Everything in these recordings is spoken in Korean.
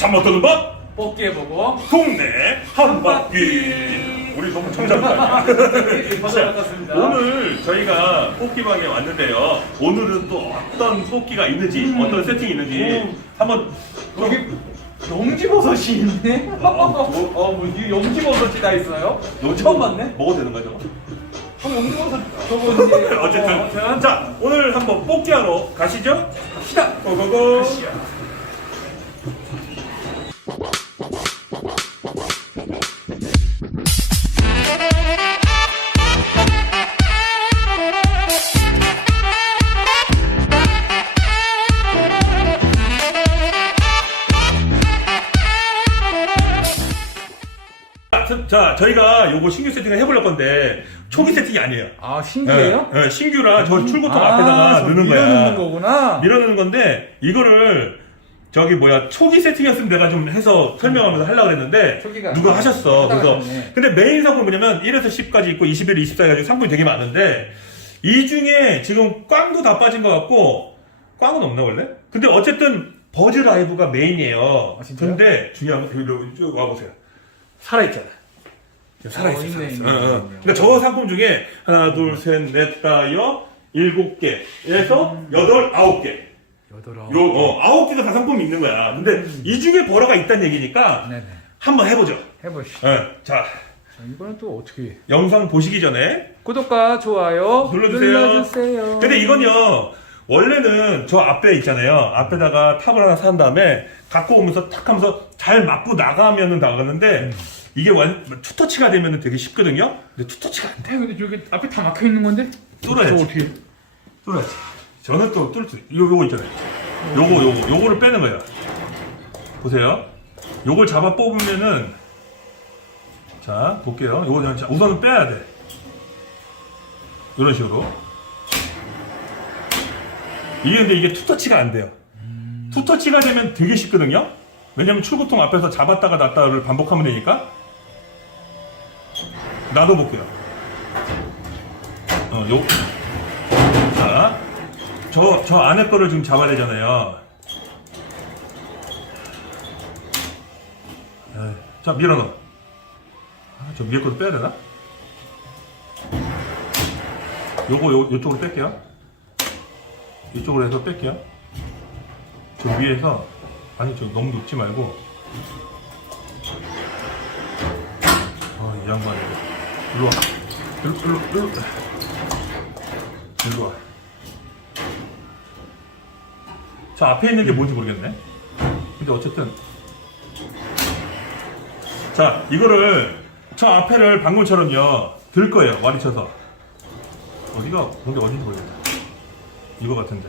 잠못 드는 법 뽑기 해보고 동네 한 바퀴 우리 너무 정답이다 버전 같습니다. 오늘 저희가 뽑기방에 왔는데요 오늘은 또 어떤 뽑기가 있는지 어떤 세팅이 있는지 음. 한번 여기 용지버섯이 있네. 어, 어, 뭐 이 용지버섯이 다 있어요? 처음 봤네. 먹어도 되는 거죠? 어, 용지버섯 저거 이제 어쨌든 어, 제가 자 오늘 한번 뽑기하러 가시죠 갑시다. 고고고 자, 자, 저희가 요거 신규 세팅을 해볼 건데 초기 세팅이 아니에요. 아 신기해요? 네, 네, 신규라 저 출구통 아, 앞에다가 저 넣는 거야. 밀어넣는 거구나. 밀어넣는 건데 이거를 저기 뭐야 초기 세팅이었으면 내가 좀 해서 설명하면서 하려고 그랬는데 초기가 누가 하셨어. 하다가 그래서 하셨네. 근데 메인 상품 뭐냐면 1에서 10까지 있고 21, 24 해가지고 상품이 되게 많은데 이 중에 지금 꽝도 다 빠진 것 같고 꽝은 없나 원래? 근데 어쨌든 버즈 라이브가 메인이에요. 아, 진짜요? 근데 중요한 건 여기로 쭉 와보세요. 살아있잖아. 살아있어. 어, 있네, 살아있어. 있네, 어, 어. 있네. 그러니까 저 상품 중에 하나, 둘, 셋, 넷, 다, 여, 일곱 개에서 음. 여덟, 아홉 개. 여덟 요, 어, 아홉 개가 다 상품이 있는 거야. 근데 이 중에 버러가 있다는 얘기니까 네네. 한번 해보죠. 해보시죠. 예, 자, 자, 이거는 또 어떻게? 영상 보시기 전에. 구독과 좋아요 눌러주세요. 눌러주세요. 근데 이건요, 원래는 저 앞에 있잖아요. 앞에다가 탑을 하나 산 다음에 갖고 오면서 탁 하면서 잘 맞고 나가면은 나가는데 이게 완, 투터치가 되면은 되게 쉽거든요? 근데 투터치가 안 돼. 아, 근데 저기 앞에 다 막혀 있는 건데? 뚫어야지. 저 어떻게? 뚫어야지. 저는 또 뚫을 수, 요, 요거 있잖아요. 요거, 요거, 요거를 빼는 거예요. 보세요. 요걸 잡아 뽑으면은, 자, 볼게요. 요거 그냥 자, 우선은 빼야 돼. 이런 식으로. 이게 근데 이게 투터치가 안 돼요. 투터치가 되면 되게 쉽거든요? 왜냐면 출구통 앞에서 잡았다가 놨다를 반복하면 되니까. 놔둬볼게요. 어, 요, 자, 저, 저 안에 거를 지금 잡아야 되잖아요. 자, 밀어넣어. 아, 저 위에 것도 빼야 되나? 요거, 요, 요쪽으로 뺄게요. 이쪽으로 해서 뺄게요. 저 위에서, 아니, 저 너무 높지 말고. 아, 이 양반이. 일로 와. 일로, 일로, 일로. 일로 와. 저 앞에 있는 게 뭔지 모르겠네. 근데 어쨌든. 자, 이거를 저 앞에를 방금처럼요. 들 거예요. 와리 쳐서. 어디가, 근데 어딘지 모르겠다. 이거 같은데.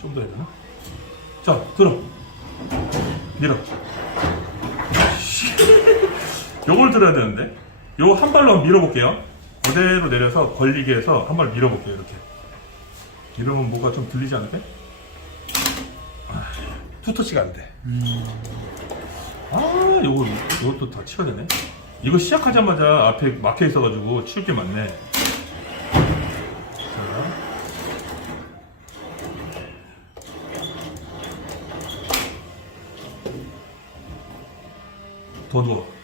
좀 더 해야 되나? 자, 들어. 밀어. 요걸 들어야 되는데. 요 한 발로 밀어볼게요. 그대로 내려서 걸리게 해서 한 발 밀어볼게요. 이렇게. 이러면 뭐가 좀 들리지 않을까? 아, 투터치가 안 돼. 아, 요거, 요것도 다 치워야 되네. 이거 시작하자마자 앞에 막혀 있어가지고 치울 게 많네. 자. 더 누워.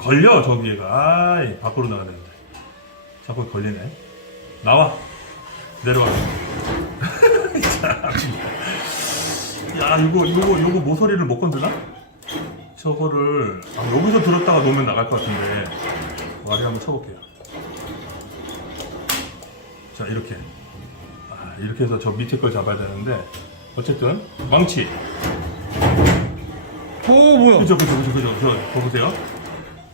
걸려 저기가 아이 밖으로 나가야 되는데 자꾸 걸리네 나와 내려와 참. 야 이거 이거 이거 모서리를 못 건드나? 저거를 아, 여기서 들었다가 놓으면 나갈 것 같은데 와리 한번 쳐볼게요 자 이렇게 아, 이렇게 해서 저 밑에 걸 잡아야 되는데 어쨌든 망치 오 뭐야? 그죠, 그죠, 그죠, 그죠. 저, 보세요.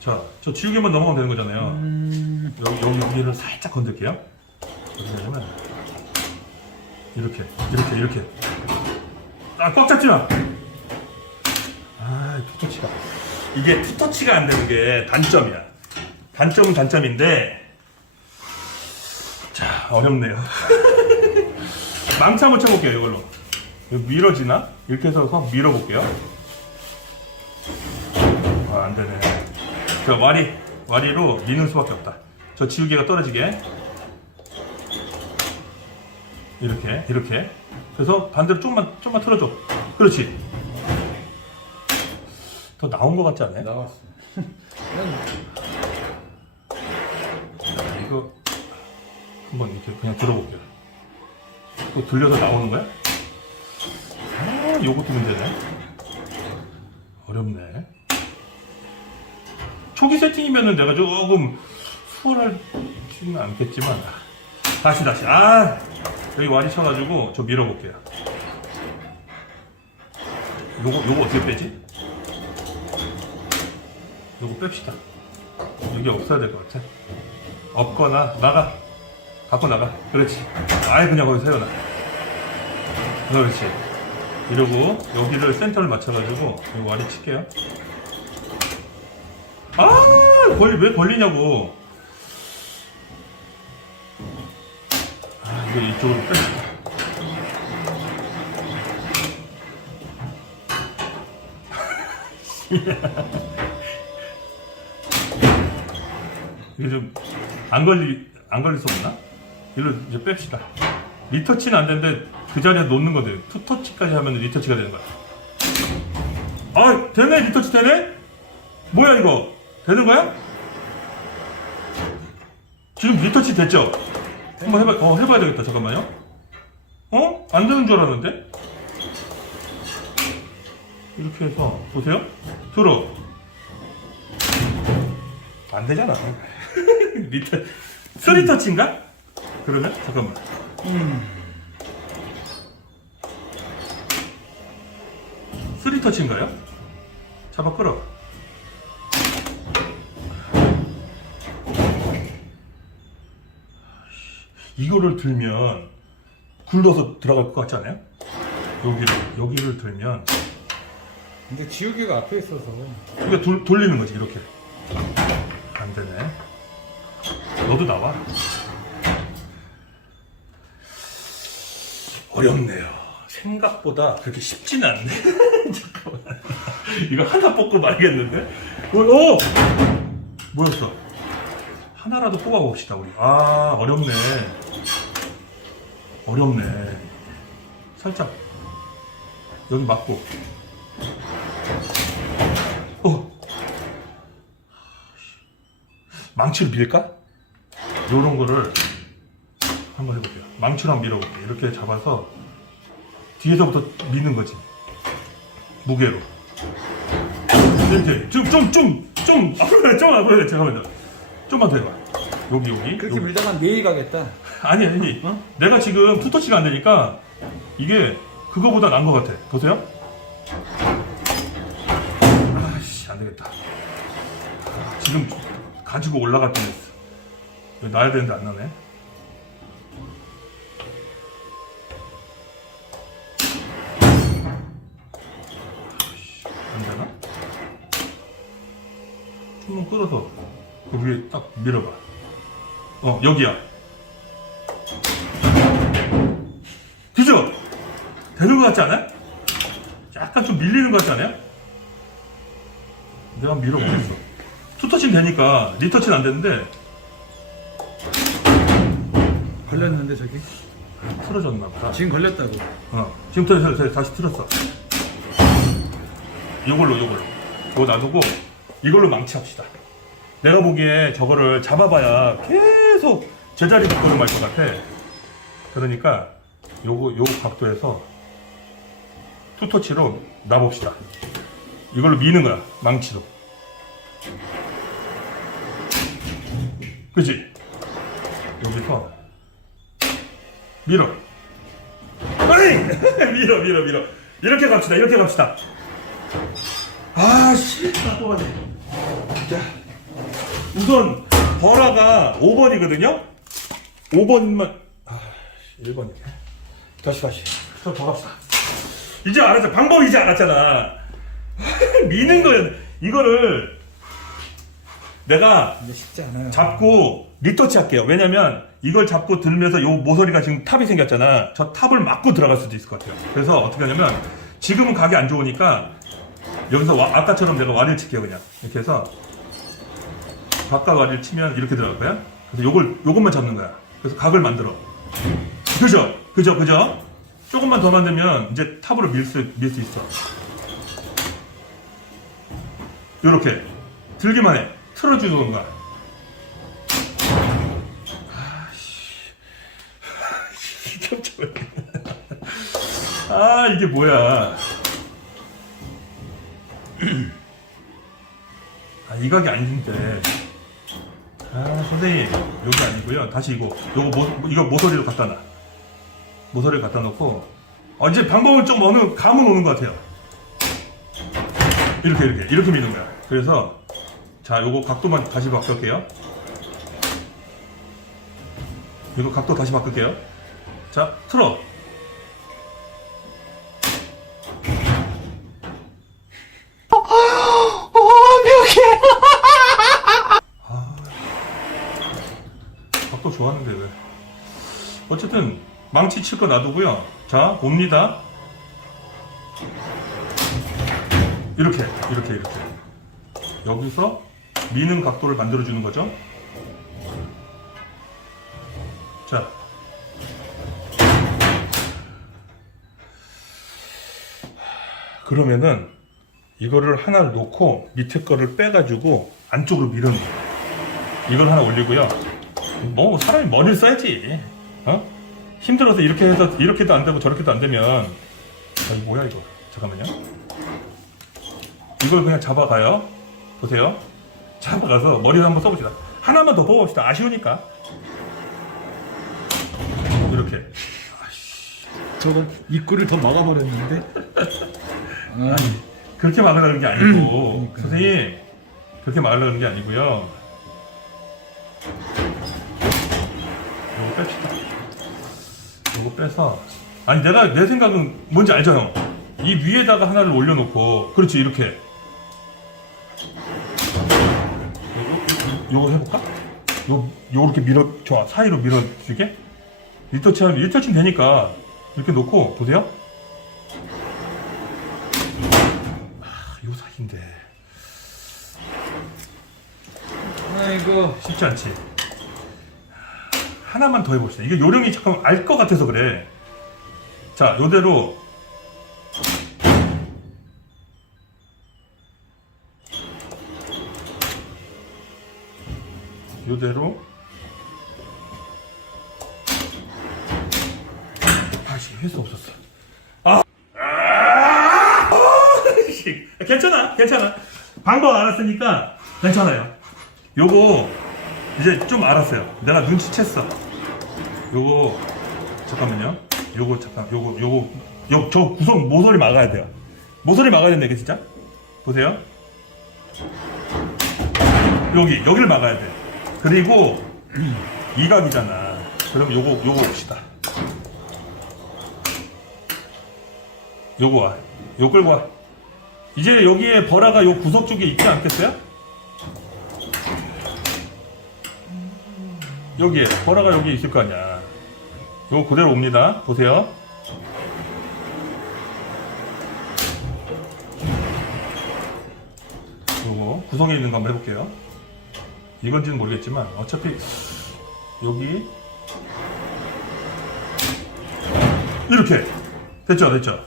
자, 저 지우개만 넘어가면 되는 거잖아요. 음, 여기, 여기 위를 살짝 건들게요. 어떻게 하냐면, 이렇게, 이렇게, 이렇게. 아, 꽉 잡지 마! 아, 투터치가. 이게 투터치가 안 되는 게 단점이야. 단점은 단점인데, 자, 어렵네요. 망치 한번 쳐볼게요, 이걸로. 이거 밀어지나? 이렇게 해서 확 밀어볼게요. 아, 안 되네. 저 와리, 와리로 미는 수밖에 없다. 저 지우개가 떨어지게. 이렇게 이렇게 그래서 반대로 좀만 좀만 틀어줘 그렇지 더 나온 것 같지 않아요? 나왔어. 자, 이거 한번 이렇게 그냥 들어볼게요 또 들려서 나오는 거야? 아 요것도 문제네 어렵네 초기 세팅이면은 내가 조금 수월하지는 않겠지만 다시 다시. 아 여기 와리 쳐가지고 저 밀어볼게요. 요거 요거 어떻게 빼지? 요거 뺍시다. 여기 없어야 될 것 같아. 없거나 나가. 갖고 나가. 그렇지. 아예 그냥 거기 세워놔. 그렇지. 이러고 여기를 센터를 맞춰가지고 여기 와리 칠게요 아 걸리 왜 걸리냐고 아 이거 이쪽으로 빼 이게 좀안 걸리 안 걸릴 수 없나? 이걸 이제 뺍시다. 리터치는 안 되는데 그 자리에 놓는 건데 투터치까지 하면 리터치가 되는 거야. 아 되네 리터치 되네? 뭐야 이거 되는 거야? 지금 리터치 됐죠? 한번 해봐 어 해봐야 되겠다 잠깐만요. 어? 안 되는 줄 알았는데? 이렇게 해서 보세요. 들어. 안 되잖아. 리터 쓰리 터치인가? 그러면 잠깐만. 쓰리 터치인가요? 잡아 끌어. 이거를 들면 굴러서 들어갈 것 같지 않아요? 여기를 여기를 들면. 근데 지우개가 앞에 있어서. 이게 돌, 돌리는 거지 이렇게. 안 되네. 너도 나와? 어렵네요. 생각보다 그렇게 쉽지는 않네. 잠깐만. 이거 하나 뽑고 말겠는데? 어, 오! 뭐였어? 하나라도 뽑아봅시다 우리. 아 어렵네 어렵네 살짝 여기 맞고 어 망치로 밀까? 요런 거를 한번 해볼게요. 한번 밀어볼게요. 이렇게 잡아서 뒤에서부터 미는 거지. 무게로. 이제 좀, 좀, 좀, 좀, 앞으로, 좀, 앞으로, 잠깐만요. 좀만 더 해봐. 여기, 여기. 그렇게 여기. 밀다가 내일 가겠다. 아니, 아니. 내가 지금 투터치가 안 되니까 이게 그거보다 나은 것 같아. 보세요. 아씨, 안 되겠다. 아, 지금 가지고. 여기 놔야 되는데 안 나네. 안 되나? 좀만 끌어서 그 위에 딱 밀어봐. 어, 여기야. 되는 것 같지 않아요? 약간 좀 밀리는 것 같지 않아요? 내가 한번 밀어보겠어. 투터치는 되니까 리터치는 안 되는데 걸렸는데 저기. 틀어졌나 보다. 지금 걸렸다고. 어, 지금 틀었어, 틀었어. 다시 틀었어. 이걸로, 이걸로. 이거 놔두고 이걸로 망치합시다. 내가 보기에 저거를 잡아봐야 계속 제자리 걸음할 것 같아. 그러니까 요거 요 각도에서 투터치로 놔봅시다. 이걸로 미는 거야, 망치로. 그지? 여기서 밀어. 아이! 밀어, 밀어, 밀어. 이렇게 갑시다, 이렇게 갑시다. 아, 씨, 나 뽑아내. 자, 우선, 버라가 5번이거든요? 5번만, 아, 1번이네. 다시, 다시. 더, 더 갑시다. 이제 알았어. 방법 이제 알았잖아. 미는 거야. 이거를 내가 근데 쉽지 않아요. 잡고 리터치 할게요. 왜냐면 이걸 잡고 들면서 요 모서리가 지금 탑이 생겼잖아. 저 탑을 막고 들어갈 수도 있을 것 같아요. 그래서 어떻게 하냐면 지금은 각이 안 좋으니까 여기서 와- 아까처럼 내가 와리를 칠게요. 그냥 이렇게 해서 바깥 와리를 치면 이렇게 들어갈 거야. 그래서 요걸 요것만 잡는 거야. 그래서 각을 만들어. 그죠? 그죠, 그죠? 조금만 더 만들면 이제 탑으로 밀 수, 밀 수 있어. 요렇게. 들기만 해. 틀어주는. 아씨. 깜짝이야. 아, 이게 뭐야. 아, 이 각이 아닌데. 아, 선생님. 여기 아니고요. 다시 이거. 요거 모, 이거 모서리로 갖다 놔. 모서리를 갖다 놓고 어, 이제 방법은 좀 어느 감은 오는 것 같아요. 이렇게 이렇게 이렇게 미는 거야. 그래서 자 요거 각도만 다시 바꿀게요. 이거 각도 다시 바꿀게요. 자 틀어. 망치 칠 거 놔두고요. 자, 옵니다. 이렇게, 이렇게, 이렇게. 여기서 미는 각도를 만들어 주는 거죠. 자. 그러면은 이거를 하나를 놓고 밑에 거를 빼가지고 안쪽으로 밀어넣어요 이걸 하나 올리고요. 뭐 사람이 머리를 써야지. 어? 힘들어서 이렇게 해서 이렇게도 안 되고 저렇게도 안 되면 아, 이거 뭐야 이거? 잠깐만요. 이걸 그냥 잡아가요? 보세요. 잡아가서 머리를 한번 써봅시다. 하나만 더 뽑아봅시다. 아쉬우니까. 이렇게. 저거 입구를 더 막아버렸는데. 아, 아니 그렇게 막으려는 게 아니고. 그러니까요. 선생님 그렇게 막으려는 게 아니고요. 이거 뺍시다 이거 빼서 아니 내가 내 생각은 뭔지 알잖아 이 위에다가 하나를 올려놓고 그렇지 이렇게 요거, 요거 해볼까? 요, 요렇게 밀어 저 사이로 밀어주게 리터치 하면 리터치면 되니까 이렇게 놓고 보세요 요 사이인데 아이고. 쉽지 않지. 하나만 더 해봅시다. 이게 요령이 잠깐 알 것 같아서 그래. 자, 요대로 요대로 다시 회수 없었어. 아, 아! 씨. 괜찮아, 괜찮아. 방법 알았으니까 괜찮아요. 요거 이제 좀 알았어요. 내가 눈치챘어. 요거 잠깐만요. 요거 잠깐 요거 요거 요 저 구석 모서리 막아야 돼요. 모서리 막아야 된다 이게 진짜. 보세요. 여기 여기를 막아야 돼. 그리고 이 각이잖아. 그럼 요거 요거 봅시다. 요거 와. 요 끌고 와. 이제 여기에 버라가 요 구석 쪽에 있지 않겠어요? 여기에 버라가 여기 있을 거 아니야. 요거 그대로 옵니다. 보세요. 요거 구석에 있는 거 한번 해볼게요. 이건지는 모르겠지만 어차피 여기 이렇게 됐죠, 됐죠.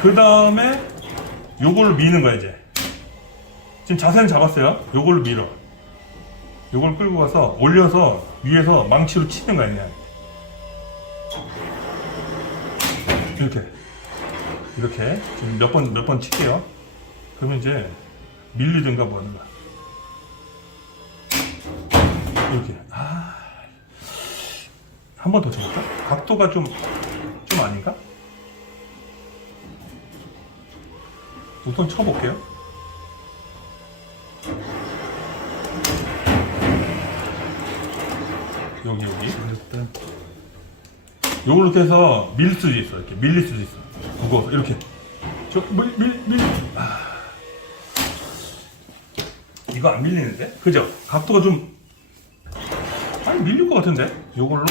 그 다음에 요걸로 미는 거야 이제. 지금 자세는 잡았어요. 요걸로 밀어. 요걸 끌고 가서 올려서 위에서 망치로 치는 거야 그냥 이렇게 이렇게 지금 몇 번 몇 번 칠게요 그러면 이제 밀리든가 뭐 하는 거야 이렇게 아. 한 번 더 쳐볼까? 각도가 좀 좀 아닌가? 우선 쳐볼게요 여기 여기. 요걸로 해서 밀 수도 있어. 이렇게 밀릴 수도 있어. 무거워서 이렇게. 저 밀 밀 밀. 아. 이거 안 밀리는데? 그죠? 각도가 좀 아니 밀릴 것 같은데? 요걸로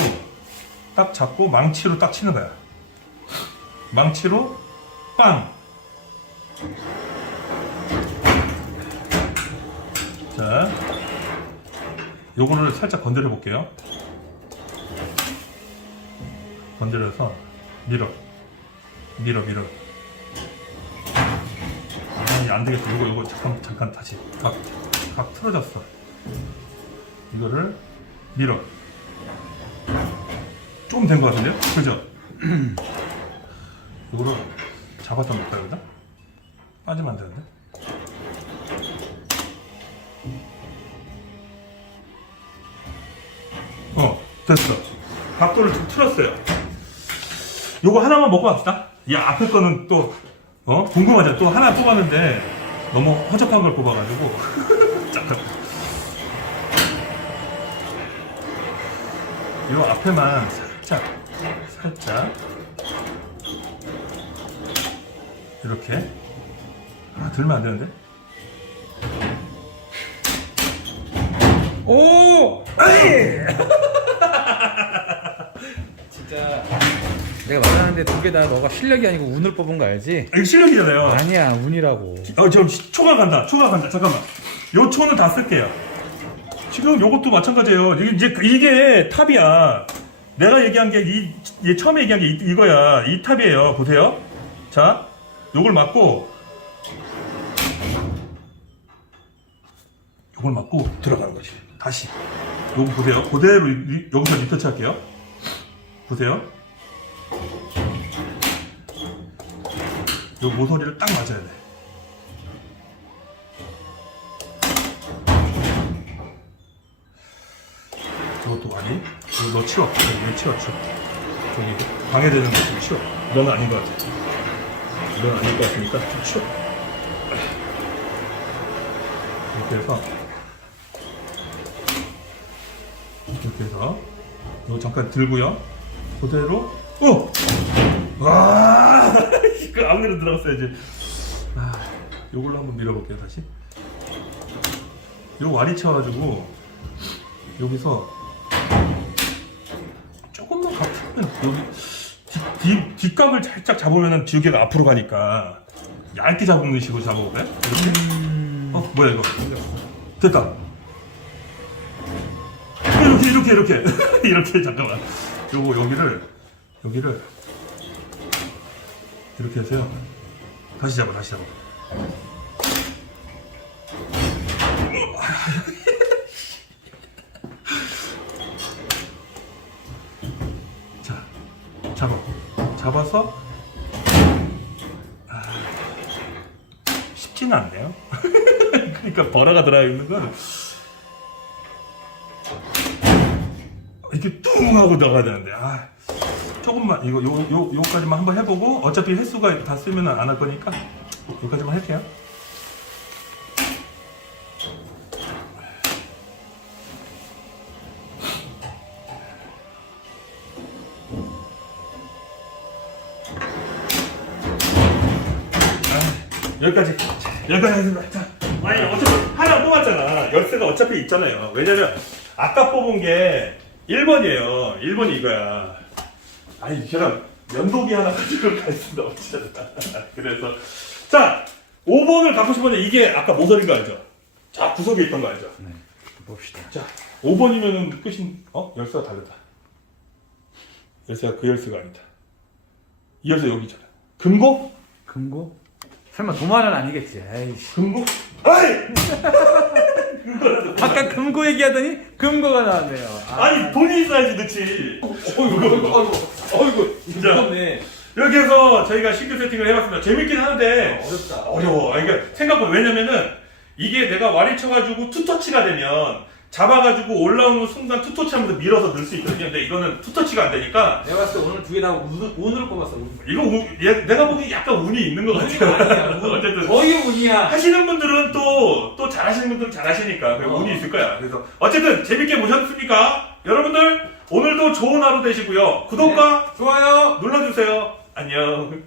딱 잡고 망치로 딱 치는 거야. 망치로 빵. 자, 요거를 살짝 건드려 볼게요. 건드려서 밀어. 밀어 밀어. 아니 안 되겠어 이거 이거 잠깐 잠깐 다시 각, 각 틀어졌어. 이거를 밀어. 좀된것 같은데요? 그죠? 이거를 잡았다 놓을까 여기다? 빠지면 안 되는데? 어 됐어. 각도를 좀 틀었어요 요거 하나만 먹고 갑시다. 이 앞에 거는 또 어? 궁금하죠? 또 하나 뽑았는데 너무 허접한 걸 뽑아가지고. 잠깐 요 앞에만 살짝 살짝. 이렇게. 아 들면 안 되는데? 오! 진짜 내가 말하는데 두 개 다 너가 실력이 아니고 운을 뽑은 거 알지? 이거 실력이잖아요 아니야 운이라고. 어, 지금 초가 간다. 초가 간다. 잠깐만. 요 초는 다 쓸게요. 지금 요것도 마찬가지예요. 이게, 이제 이게 탑이야. 내가 얘기한 게 이, 이 처음에 얘기한 게 이, 거야이 탑이에요. 보세요. 자, 요걸 맞고 요걸 맞고 들어가는 거지. 다시. 요거 보세요. 그대로 리- 리- 여기서 리터치 할게요. 보세요. 요 모서리를 딱 맞아야 돼. 저것도 아니? 이거 너 치워. 여기 치워, 치워. 저기 방해되는 거 좀 치워. 넌 아닌 것 같아. 넌 아닌 것 같으니까 좀 치워. 이렇게 해서 이렇게 해서 이거 잠깐 들고요. 그대로 어! 와! 이거 아무데나 들어갔어야지. 아, 요걸로 한번 밀어볼게요, 다시. 요 와리 쳐가지고 여기서 조금만 가면 여기 뒷, 뒷, 뒷각을 살짝 잡으면 지우개가 앞으로 가니까 얇게 잡는 식으로 잡아볼까요? 이렇게? 어, 뭐야 이거? 됐다. 이렇게 이렇게 이렇게 이렇게 잠깐만. 요거 여기를 여기를 이렇게 해서요. 다시 잡아, 다시 잡아. 자, 잡아. 잡아서 아, 쉽지는 않네요. 그러니까 버라가 들어있는 건 이렇게 뚱 하고 나가야 되는데 아 조금만 이거 요, 요, 요까지만 한번 해보고 어차피 횟수가 다 쓰면 안 할 거니까 요까지만 할게요. 아, 여기까지. 여기까지 하겠습니다. 자, 아니 어차피 하나 뽑았잖아. 열쇠가 어차피 있잖아요. 왜냐면 아까 뽑은 게 1번이에요. 1번이 이거야 아니 제가 면도기 하나 가지고 갈 수는 없잖아 그래서 자 5번을 갖고 싶은데 이게 아까 모서리인 거 알죠? 자 구석에 있던 거 알죠? 네. 봅시다. 자 5번이면은 끝인 어? 열쇠가 다르다 열쇠가 그 열쇠가 아니다 이 열쇠 여기 있잖아 금고? 금고? 설마 도마는 아니겠지. 에이씨. 금고? 아이! 아까 금고 얘기하더니 금고가 나왔네요. 아. 아니 돈이 있어야지 넣지 어이구, 어이구, 어이구, 어이구, 진짜. 이렇게 해서 저희가 신규 세팅을 해봤습니다 재밌긴 한데 어렵다. 어려워 그러니까 생각보다 왜냐면은 이게 내가 와리 쳐가지고 투터치가 되면 잡아가지고 올라오는 순간 투터치 하면서 밀어서 넣을 수 있거든요 근데 이거는 투터치가 안 되니까 내가 봤을 때 오늘 두 개 다 운으로 뽑았어. 운. 이거 우- 얘- 내가 보기엔 약간 운이 있는 것 같아요 어쨌든 거의 운이야. 하시는 분들은 또, 또 잘하시는 분들은 잘하시니까, 그 어. 운이 있을 거야. 그래서, 어쨌든, 재밌게 보셨습니까? 여러분들, 오늘도 좋은 하루 되시고요. 구독과 좋아요. 눌러주세요. 안녕.